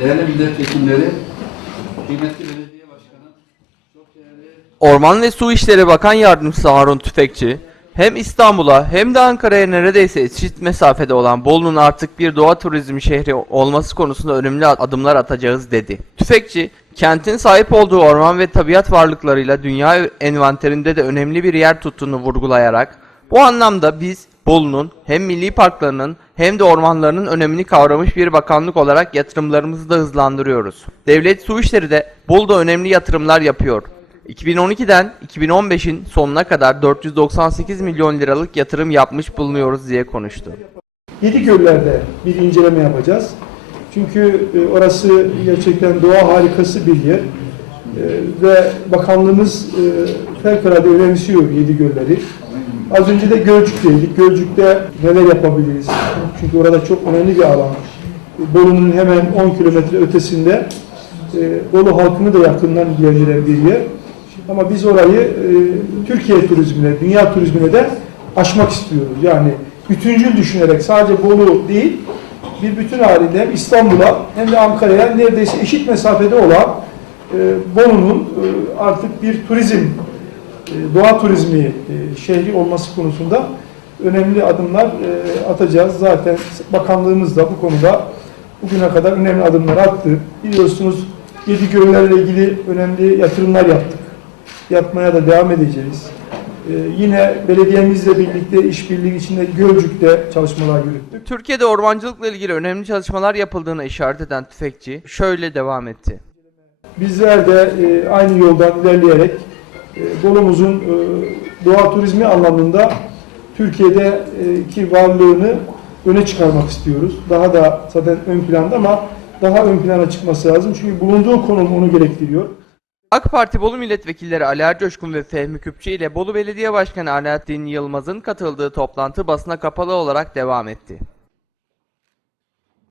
değerli milletvekilleri, kıymetli belediye başkanı, çok değerli Orman ve Su İşleri Bakan Yardımcısı Harun Tüfekçi, hem İstanbul'a hem de Ankara'ya neredeyse eşit mesafede olan Bolu'nun artık bir doğa turizmi şehri olması konusunda önemli adımlar atacağız dedi. Tüfekçi, kentin sahip olduğu orman ve tabiat varlıklarıyla dünya envanterinde de önemli bir yer tuttuğunu vurgulayarak, bu anlamda biz Bolu'nun hem milli parklarının hem de ormanlarının önemini kavramış bir bakanlık olarak yatırımlarımızı da hızlandırıyoruz. Devlet Su İşleri de Bolu'da önemli yatırımlar yapıyor. 2012'den 2015'in sonuna kadar 498 milyon liralık yatırım yapmış bulunuyoruz diye konuştu. Yedigöller'de bir inceleme yapacağız. Çünkü orası gerçekten doğa harikası bir yer. Ve bakanlığımız fevkalade önemsiyor Yedigöller'i. Az önce de Gölcük'teydik. Gölcük'te neler yapabiliriz? Çünkü orada çok önemli bir alan. Bolu'nun hemen 10 kilometre ötesinde Bolu halkını da yakından ilgilendiren bir yer. Ama biz orayı Türkiye turizmine, dünya turizmine de aşmak istiyoruz. Yani bütüncül düşünerek sadece Bolu değil, bir bütün halinde hem İstanbul'a hem de Ankara'ya neredeyse eşit mesafede olan Bolu'nun artık bir turizm, doğa turizmi şehri olması konusunda önemli adımlar atacağız. Zaten bakanlığımız da bu konuda bugüne kadar önemli adımlar attı. Biliyorsunuz Yedigöller'le ilgili önemli yatırımlar yaptık. Yapmaya da devam edeceğiz. Yine belediyemizle birlikte işbirliği içinde Gölcük'te çalışmalar yürüttük. Türkiye'de ormancılıkla ilgili önemli çalışmalar yapıldığına işaret eden Tüfekçi şöyle devam etti. Bizler de aynı yoldan ilerleyerek Bolu'muzun doğa turizmi anlamında Türkiye'deki varlığını öne çıkarmak istiyoruz. Daha da zaten ön planda ama daha ön plana çıkması lazım. Çünkü bulunduğu konum onu gerektiriyor. AK Parti Bolu Milletvekilleri Ali Ercoşkun ve Fehmi Küpçü ile Bolu Belediye Başkanı Alaaddin Yılmaz'ın katıldığı toplantı basına kapalı olarak devam etti.